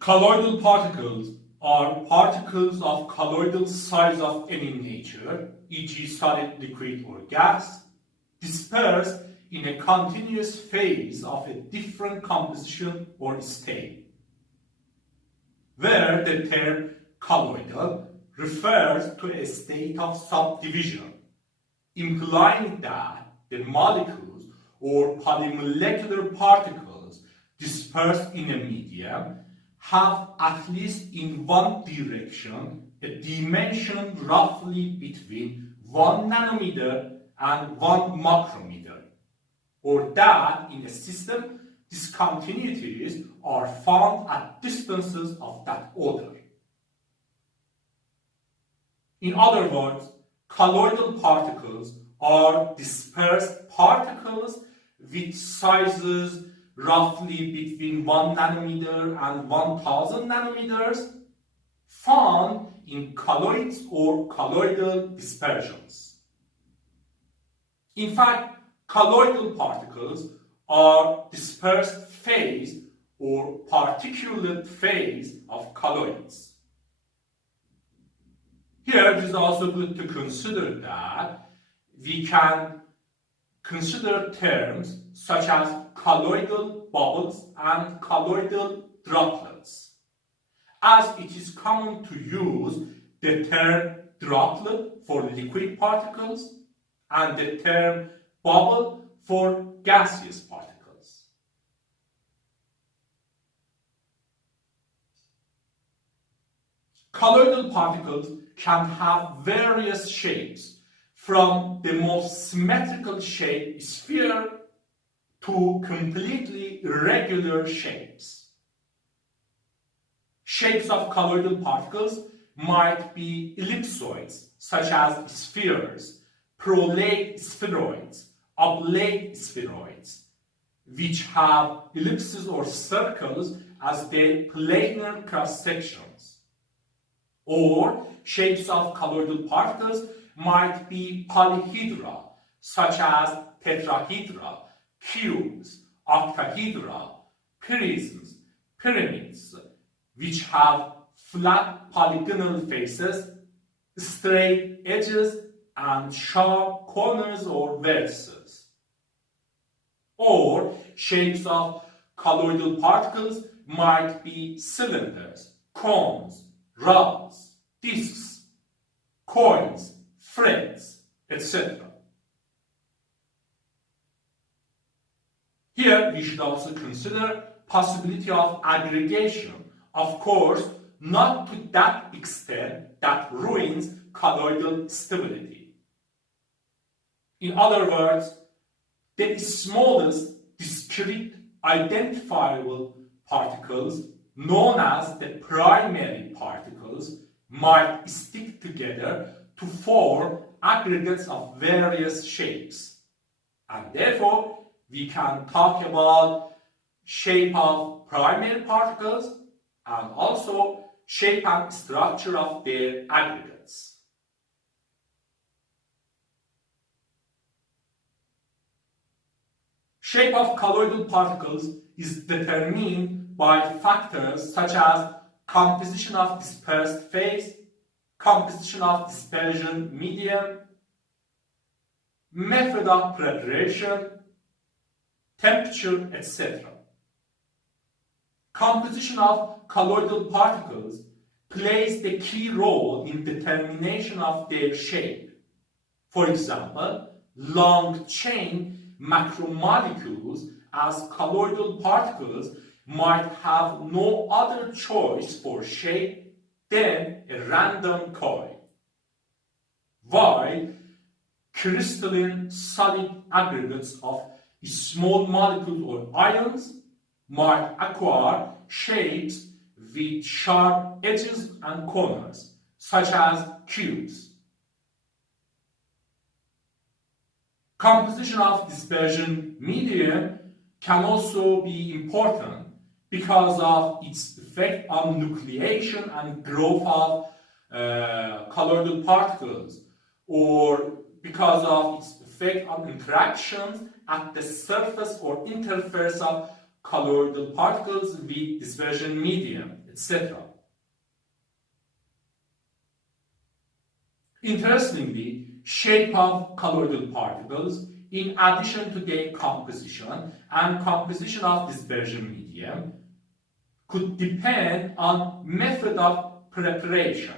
Colloidal particles are particles of colloidal size of any nature, e.g. solid, liquid or gas, dispersed in a continuous phase of a different composition or state, where the term colloidal refers to a state of subdivision, implying that the molecules or polymolecular particles dispersed in a medium have at least in one direction a dimension roughly between 1 nanometer and 1 micrometer, or that in a system discontinuities are found at distances of that order. In other words, colloidal particles are dispersed particles with sizes roughly between 1 nanometer and 1000 nanometers found in colloids or colloidal dispersions. In fact, colloidal particles are dispersed phase or particulate phase of colloids. Here it is also good to consider that we can consider terms such as colloidal bubbles and colloidal droplets, as it is common to use the term droplet for liquid particles and the term bubble for gaseous particles. Colloidal particles can have various shapes, from the most symmetrical shape sphere to completely irregular shapes. Shapes of colloidal particles might be ellipsoids, such as spheres, prolate spheroids, oblate spheroids, which have ellipses or circles as their planar cross-sections. Or shapes of colloidal particles might be polyhedra, such as tetrahedra, cubes, octahedra, prisms, pyramids, which have flat polygonal faces, straight edges, and sharp corners or vertices. Or shapes of colloidal particles might be cylinders, cones, rods, discs, coins, threads, etc. Here we should also consider possibility of aggregation, of course not to that extent that ruins colloidal stability. In other words, the smallest discrete identifiable particles, known as the primary particles, might stick together to form aggregates of various shapes. And therefore, we can talk about shape of primary particles and also shape and structure of their aggregates. Shape of colloidal particles is determined by factors such as composition of dispersed phase, composition of dispersion medium, method of preparation, temperature, etc. Composition of colloidal particles plays the key role in determination of their shape. For example, long-chain macromolecules as colloidal particles might have no other choice for shape than a random coil, while crystalline solid aggregates of small molecules or ions might acquire shapes with sharp edges and corners, such as cubes. Composition of dispersion medium can also be important because of its effect on nucleation and growth of colloidal particles, or because of its effect on interactions at the surface or interface of colloidal particles with dispersion medium, etc. Interestingly, shape of colloidal particles, in addition to their composition and composition of dispersion medium, could depend on method of preparation.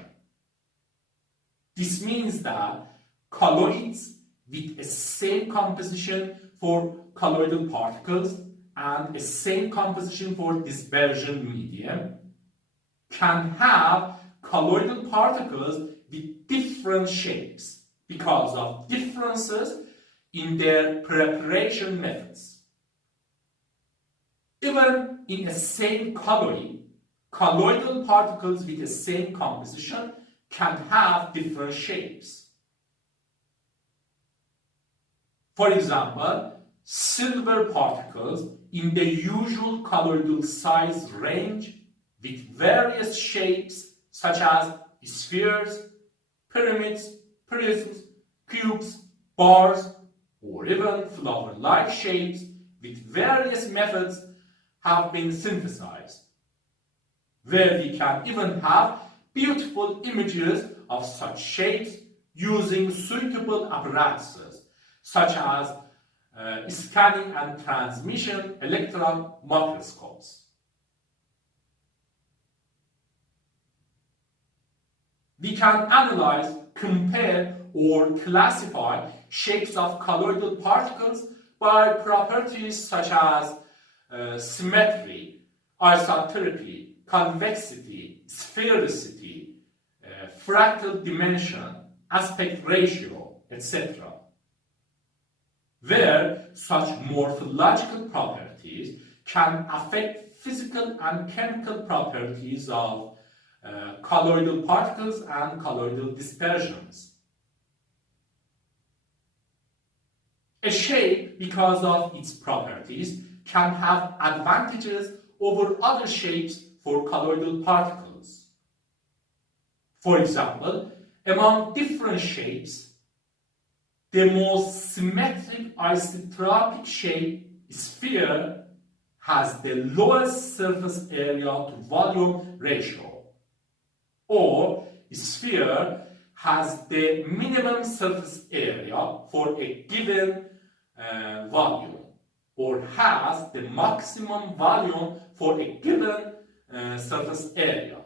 This means that colloids with a same composition for colloidal particles and a same composition for dispersion medium can have colloidal particles with different shapes because of differences in their preparation methods. Even in a same colloid, colloidal particles with the same composition can have different shapes. For example, silver particles in the usual colloidal size range with various shapes such as spheres, pyramids, prisms, cubes, bars, or even flower-like shapes with various methods have been synthesized, where we can even have beautiful images of such shapes using suitable apparatuses such as scanning and transmission electron microscopes. We can analyze, compare, or classify shapes of colloidal particles by properties such as symmetry, isotropy, convexity, sphericity, fractal dimension, aspect ratio, etc., where such morphological properties can affect physical and chemical properties of colloidal particles and colloidal dispersions. A shape, because of its properties, can have advantages over other shapes for colloidal particles. For example, among different shapes, the most symmetric isotropic shape, sphere, has the lowest surface area to volume ratio, or sphere has the minimum surface area for a given volume, or has the maximum volume for a given surface area,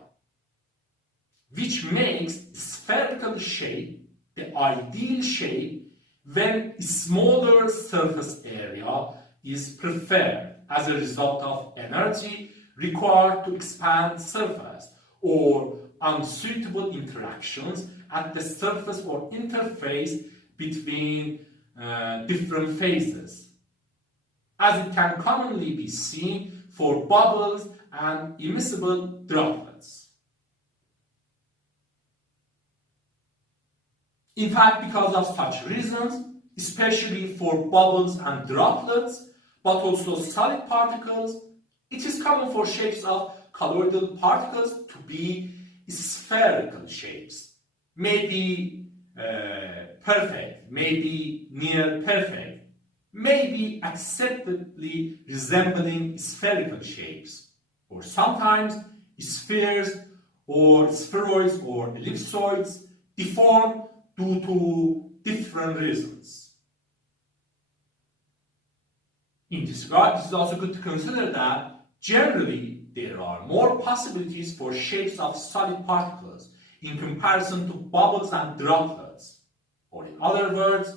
which makes spherical shape the ideal shape when smaller surface area is preferred as a result of energy required to expand surface or unsuitable interactions at the surface or interface between different phases, as it can commonly be seen for bubbles and immiscible droplets. In fact, because of such reasons, especially for bubbles and droplets, but also solid particles, it is common for shapes of colloidal particles to be spherical shapes, maybe perfect, maybe near perfect, maybe acceptably resembling spherical shapes, or sometimes spheres or spheroids or ellipsoids deform due to different reasons. In this regard, it is also good to consider that generally there are more possibilities for shapes of solid particles in comparison to bubbles and droplets. Or in other words,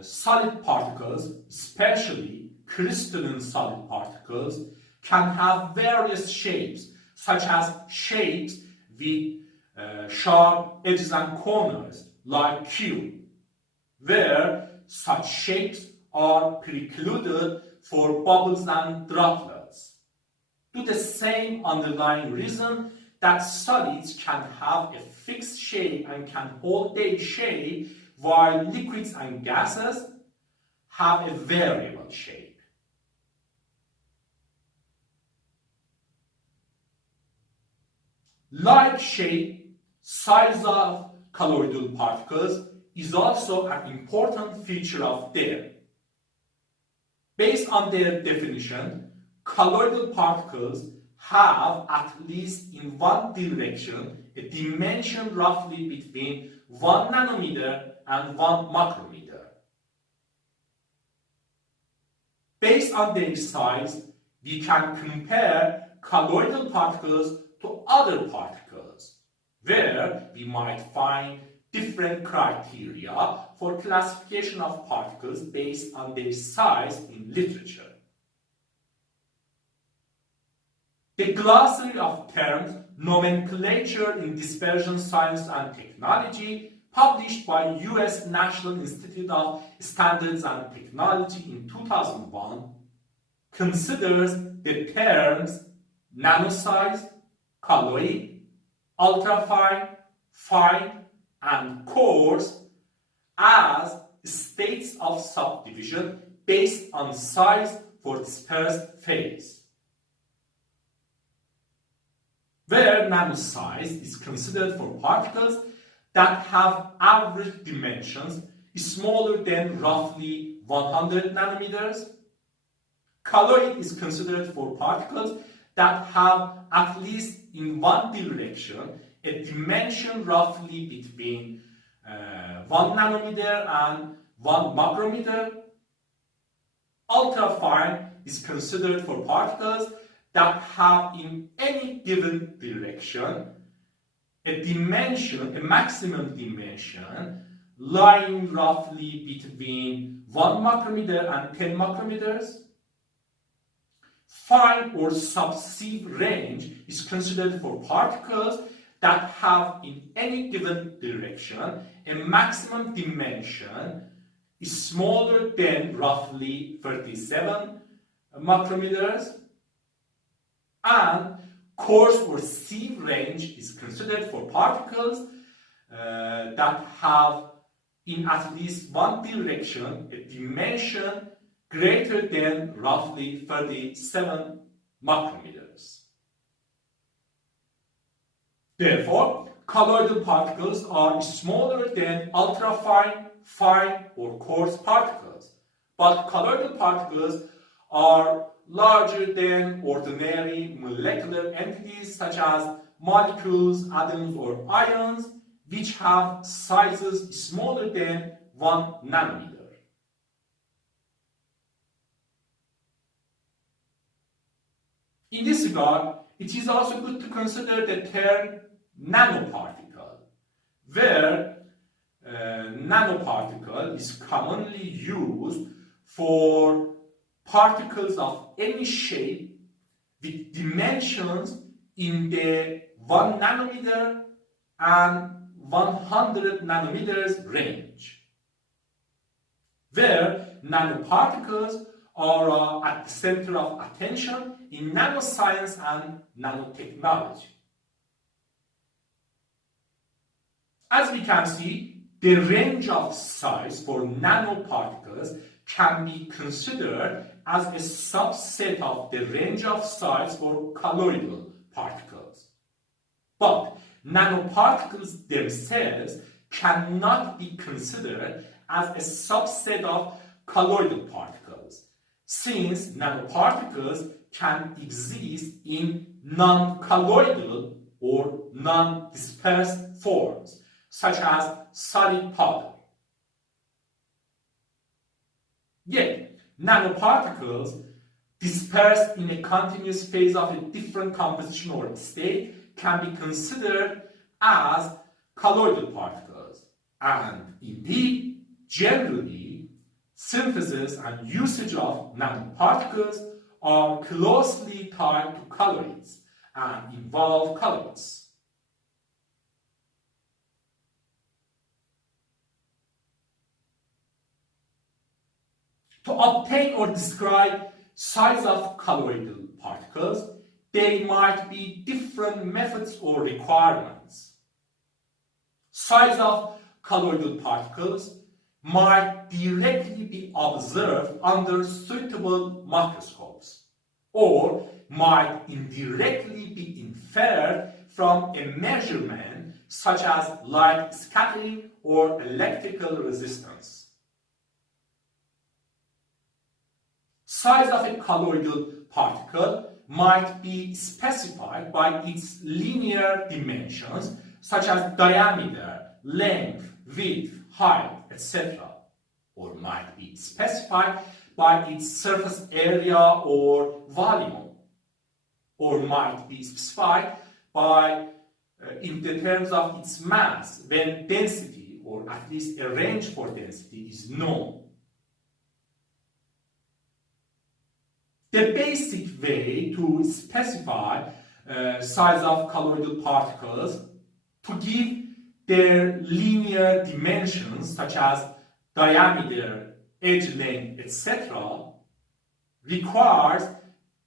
solid particles, especially crystalline solid particles, can have various shapes, such as shapes with sharp edges and corners, like cube, where such shapes are precluded for bubbles and droplets, to the same underlying reason that solids can have a fixed shape and can hold their shape, while liquids and gases have a variable shape. Like shape, size of colloidal particles is also an important feature of them. Based on their definition, colloidal particles have at least in one direction a dimension roughly between 1 nanometer and 1 micrometer. Based on their size, we can compare colloidal particles to other particles, where we might find different criteria for classification of particles based on their size in literature. The Glossary of Terms, Nomenclature in Dispersion Science and Technology, published by U.S. National Institute of Standards and Technology in 2001, considers the terms nanosize, colloid, ultrafine, fine, and coarse as states of subdivision based on size for dispersed phase, where nanosize is considered for particles that have average dimensions smaller than roughly 100 nanometers. Colloid is considered for particles that have at least in one direction a dimension roughly between 1 nanometer and 1 micrometer. Ultrafine is considered for particles that have in any given direction a maximum dimension lying roughly between 1 micrometer and 10 micrometers. Fine or sub-sieve range is considered for particles that have in any given direction a maximum dimension is smaller than roughly 37 micrometers. And coarse or sieve range is considered for particles that have in at least one direction a dimension greater than roughly 37 micrometers. Therefore, colloidal particles are smaller than ultrafine, fine, or coarse particles, but colloidal particles are larger than ordinary molecular entities such as molecules, atoms, or ions, which have sizes smaller than 1 nanometer. In this regard, it is also good to consider the term nanoparticle, where nanoparticle is commonly used for particles of any shape with dimensions in the 1 nanometer and 100 nanometers range, where nanoparticles are at the center of attention in nanoscience and nanotechnology. As we can see, the range of size for nanoparticles can be considered as a subset of the range of size for colloidal particles. But nanoparticles themselves cannot be considered as a subset of colloidal particles, since nanoparticles can exist in non-colloidal or non-dispersed forms, such as solid powder. Yet, nanoparticles dispersed in a continuous phase of a different composition or state can be considered as colloidal particles, and indeed, generally, synthesis and usage of nanoparticles are closely tied to colloids and involve colloids. To obtain or describe size of colloidal particles, there might be different methods or requirements. Size of colloidal particles might directly be observed under suitable microscopes, or might indirectly be inferred from a measurement such as light scattering or electrical resistance. Size of a colloidal particle might be specified by its linear dimensions such as diameter, length, width, height, etc., or might be specified by its surface area or volume, or might be specified by in the terms of its mass when density, or at least a range for density, is known. The basic way to specify size of colloidal particles to give their linear dimensions such as diameter, edge length, etc. requires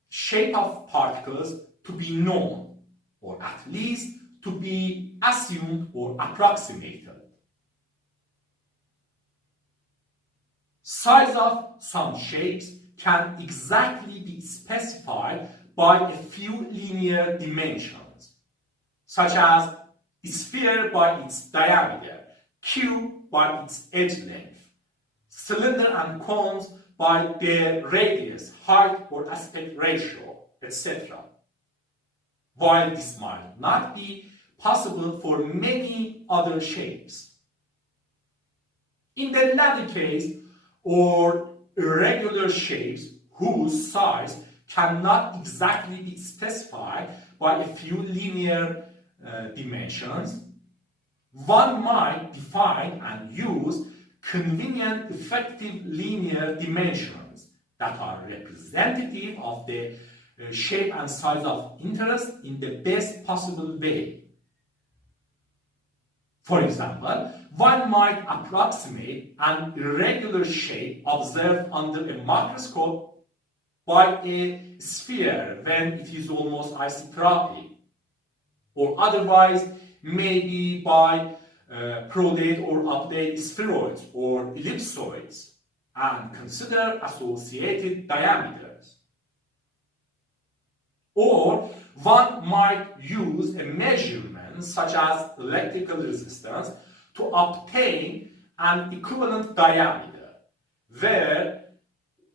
shape of particles to be known, or at least to be assumed or approximated. Size of some shapes can exactly be specified by a few linear dimensions, such as a sphere by its diameter, cube by its edge length, cylinder and cones by their radius, height or aspect ratio, etc. While this might not be possible for many other shapes. In the latter case, or irregular shapes whose size cannot exactly be specified by a few linear dimensions, one might define and use convenient effective linear dimensions that are representative of the shape and size of interest in the best possible way. For example, one might approximate an irregular shape observed under a microscope by a sphere when it is almost isotropic, or otherwise maybe by prodate or update spheroids or ellipsoids, and consider associated diameters. Or one might use a measurement such as electrical resistance to obtain an equivalent diameter, where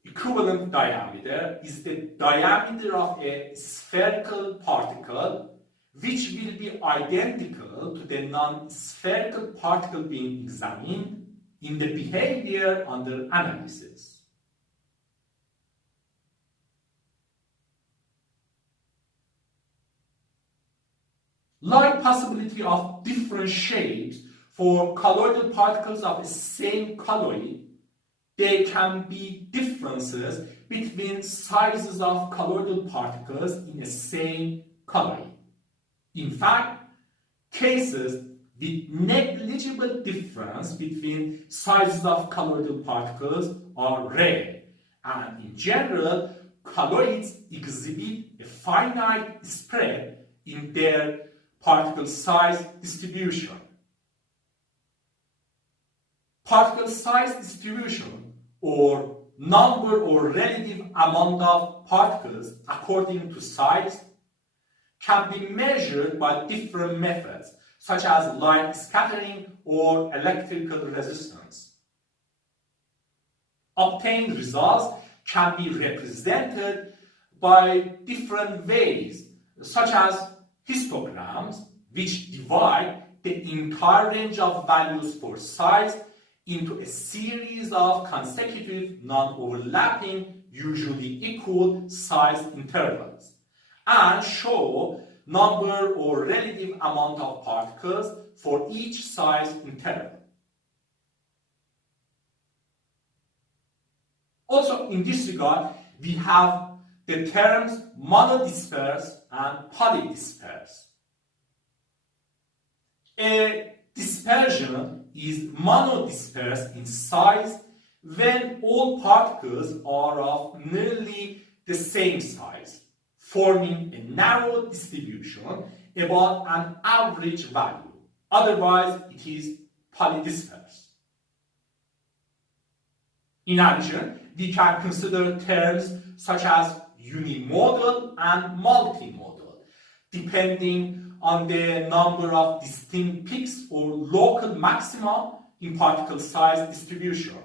equivalent diameter is the diameter of a spherical particle which will be identical to the non-spherical particle being examined in the behavior under analysis. Like possibility of different shapes for colloidal particles of the same colloid, there can be differences between sizes of colloidal particles in the same colloid. In fact, cases with negligible difference between sizes of colloidal particles are rare, and in general, colloids exhibit a finite spread in their particle size distribution. Particle size distribution, or number or relative amount of particles according to size, can be measured by different methods, such as light scattering or electrical resistance. Obtained results can be represented by different ways, such as histograms, which divide the entire range of values for size into a series of consecutive, non-overlapping, usually equal sized intervals, and show number or relative amount of particles for each size interval. Also, in this regard, we have the terms monodisperse and polydisperse. A dispersion is monodisperse in size when all particles are of nearly the same size, forming a narrow distribution about an average value. Otherwise, it is polydisperse. In addition, we can consider terms such as unimodal and multimodal, depending on the number of distinct peaks or local maxima in particle size distribution,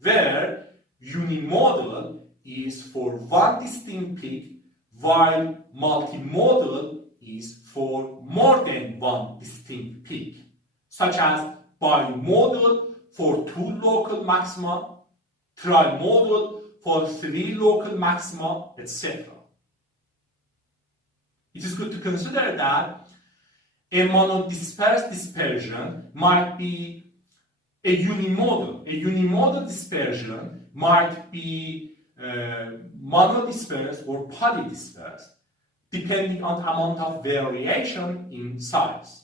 where unimodal is for one distinct peak, while multimodal is for more than one distinct peak, such as bimodal for 2 local maxima, trimodal for 3 local maxima, etc. It is good to consider that a monodispersed dispersion might be a unimodal. A unimodal dispersion might be monodispersed or polydispersed, depending on the amount of variation in size.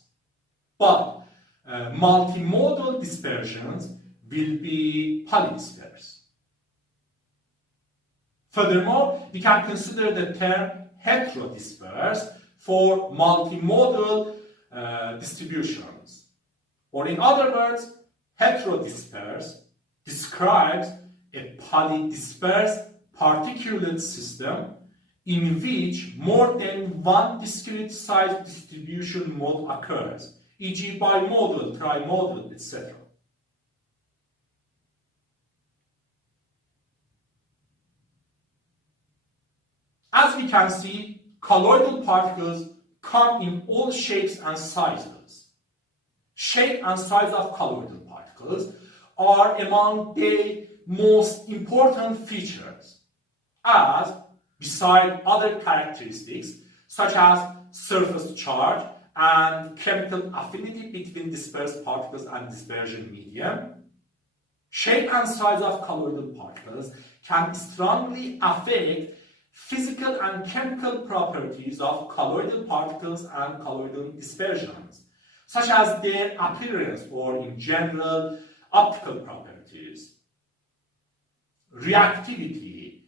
But multimodal dispersions will be polydispersed. Furthermore, we can consider the term heterodispersed for multimodal distributions. Or in other words, heterodispersed describes a polydispersed particulate system in which more than one discrete size distribution mode occurs, e.g. bimodal, trimodal, etc. As we can see, colloidal particles come in all shapes and sizes. Shape and size of colloidal particles are among the most important features, as beside other characteristics such as surface charge and chemical affinity between dispersed particles and dispersion medium, shape and size of colloidal particles can strongly affect physical and chemical properties of colloidal particles and colloidal dispersions, such as their appearance or, in general, optical properties, reactivity,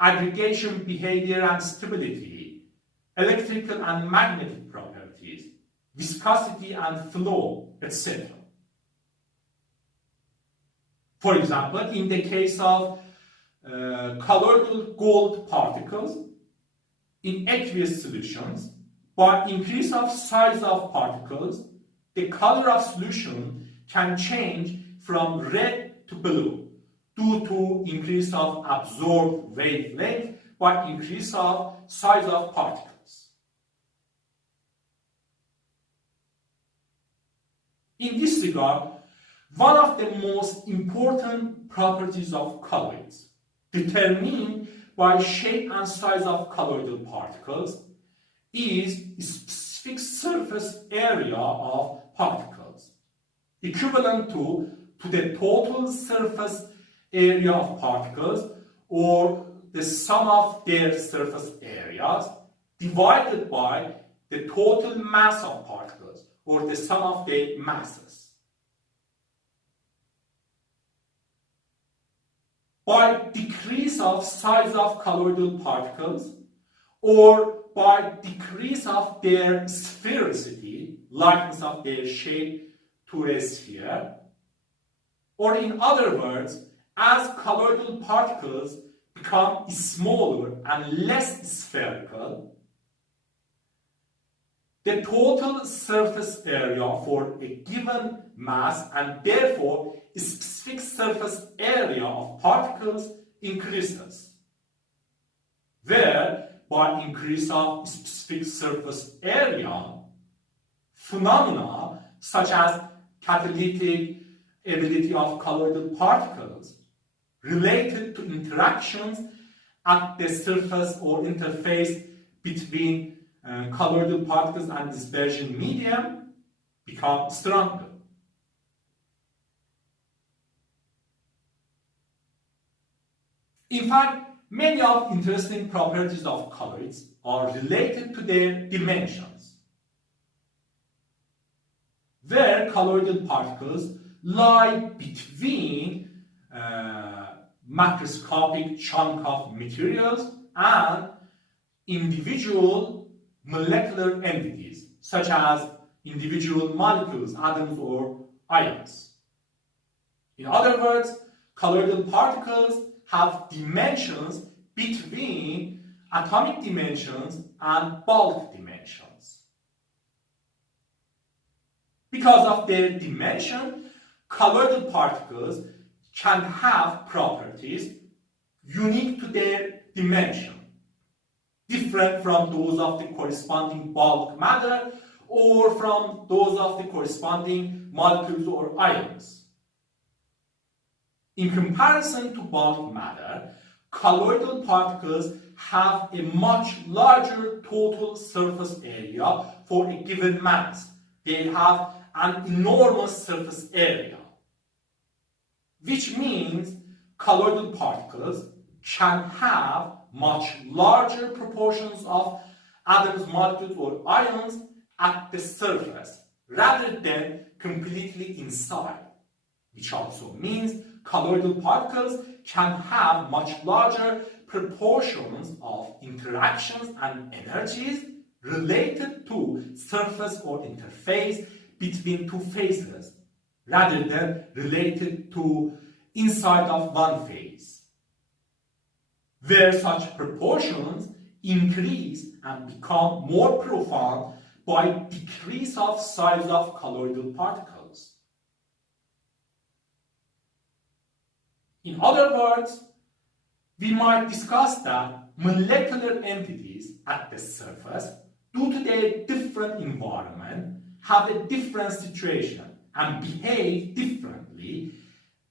aggregation behavior and stability, electrical and magnetic properties, viscosity and flow, etc. For example, in the case of colloidal gold particles in aqueous solutions, by increase of size of particles, the color of solution can change from red to blue due to increase of absorbed wavelength by increase of size of particles. In this regard, one of the most important properties of colloids, determined by shape and size of colloidal particles, is specific surface area of particles, equivalent to the total surface area of particles, or the sum of their surface areas, divided by the total mass of particles, or the sum of their masses. By decrease of size of colloidal particles, or by decrease of their sphericity, likeness of their shape to a sphere, or in other words, as colloidal particles become smaller and less spherical, the total surface area for a given mass and therefore specific surface area of particles increases, where by increase of specific surface area, phenomena such as catalytic ability of colloidal particles related to interactions at the surface or interface between colloidal particles and dispersion medium become stronger. In fact, many of interesting properties of colloids are related to their dimensions, where colloidal particles lie between macroscopic chunk of materials and individual molecular entities, such as individual molecules, atoms, or ions. In other words, colloidal particles have dimensions between atomic dimensions and bulk dimensions. Because of their dimension, colloidal particles can have properties unique to their dimension. different from those of the corresponding bulk matter or from those of the corresponding molecules or ions. In comparison to bulk matter, colloidal particles have a much larger total surface area for a given mass. They have an enormous surface area, which means colloidal particles can have much larger proportions of atoms, molecules, or ions at the surface rather than completely inside, which also means colloidal particles can have much larger proportions of interactions and energies related to surface or interface between two phases rather than related to inside of one phase, where such proportions increase and become more profound by decrease of size of colloidal particles. In other words, we might discuss that molecular entities at the surface, due to their different environment, have a different situation and behave differently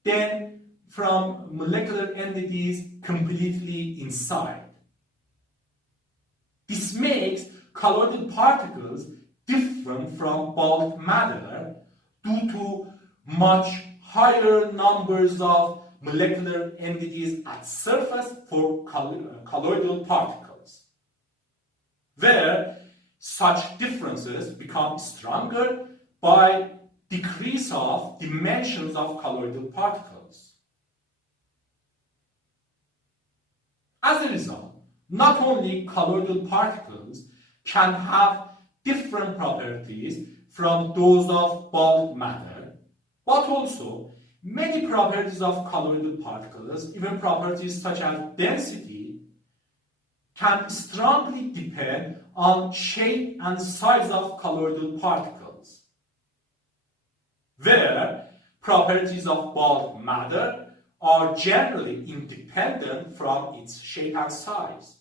than from molecular entities completely inside. This makes colloidal particles different from bulk matter due to much higher numbers of molecular entities at surface for colloidal particles, where such differences become stronger by decrease of dimensions of colloidal particles. As a result, not only colloidal particles can have different properties from those of bulk matter, but also many properties of colloidal particles, even properties such as density, can strongly depend on shape and size of colloidal particles, where properties of bulk matter are generally independent from its shape and size.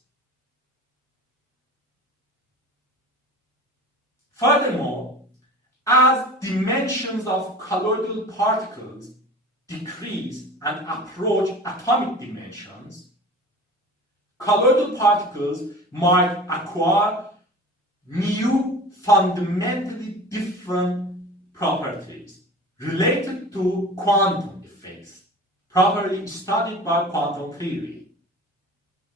Furthermore, as dimensions of colloidal particles decrease and approach atomic dimensions, colloidal particles might acquire new fundamentally different properties related to quantum effects, properly studied by quantum theory,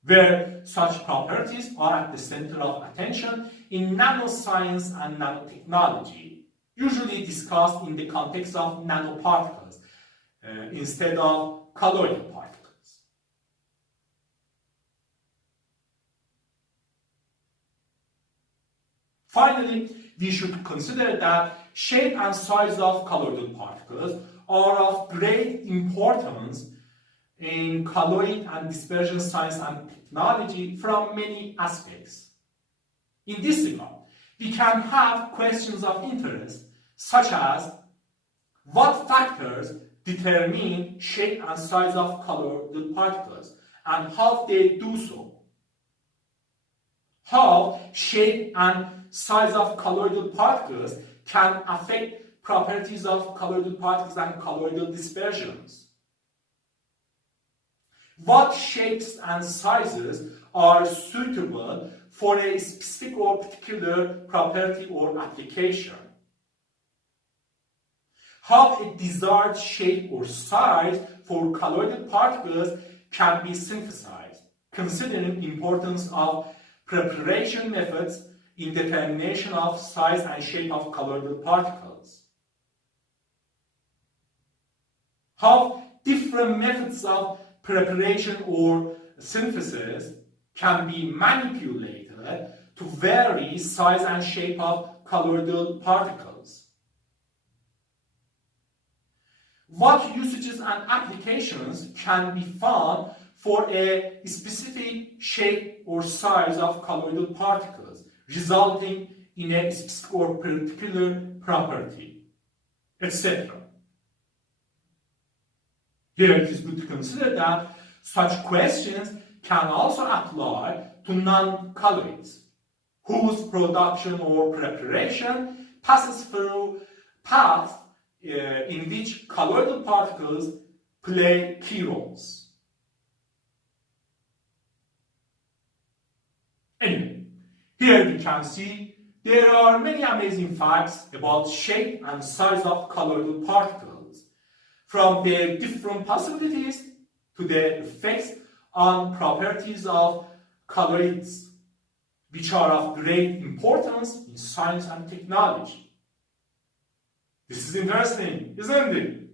where such properties are at the center of attention in nanoscience and nanotechnology, usually discussed in the context of nanoparticles instead of colloidal particles. Finally, we should consider that shape and size of colloidal particles are of great importance in colloid and dispersion science and technology from many aspects. In this regard, we can have questions of interest such as what factors determine shape and size of colloidal particles and how they do so. How shape and size of colloidal particles can affect properties of colloidal particles and colloidal dispersions. What shapes and sizes are suitable for a specific or particular property or application? How a desired shape or size for colloidal particles can be synthesized, considering the importance of preparation methods in determination of size and shape of colloidal particles. How different methods of preparation or synthesis can be manipulated to vary size and shape of colloidal particles. What usages and applications can be found for a specific shape or size of colloidal particles, resulting in a specific or particular property, etc. Here it is good to consider that such questions can also apply to non-colloids, whose production or preparation passes through paths in which colloidal particles play key roles. Anyway, here we can see there are many amazing facts about shape and size of colloidal particles, from their different possibilities to their effects on properties of colloids, which are of great importance in science and technology. This is interesting, isn't it?